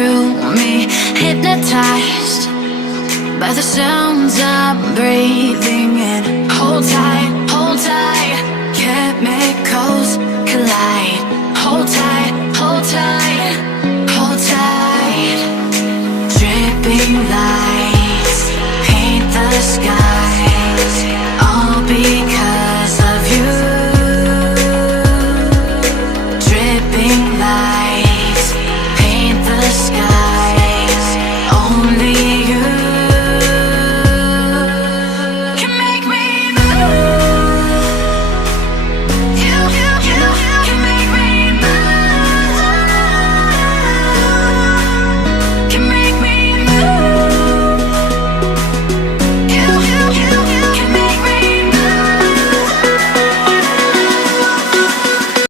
through me, hypnotized by the sounds I'm breathing in. Hold tight, chemicals collide. Hold tight, hold tight, hold tight. Dripping lights paint the skies.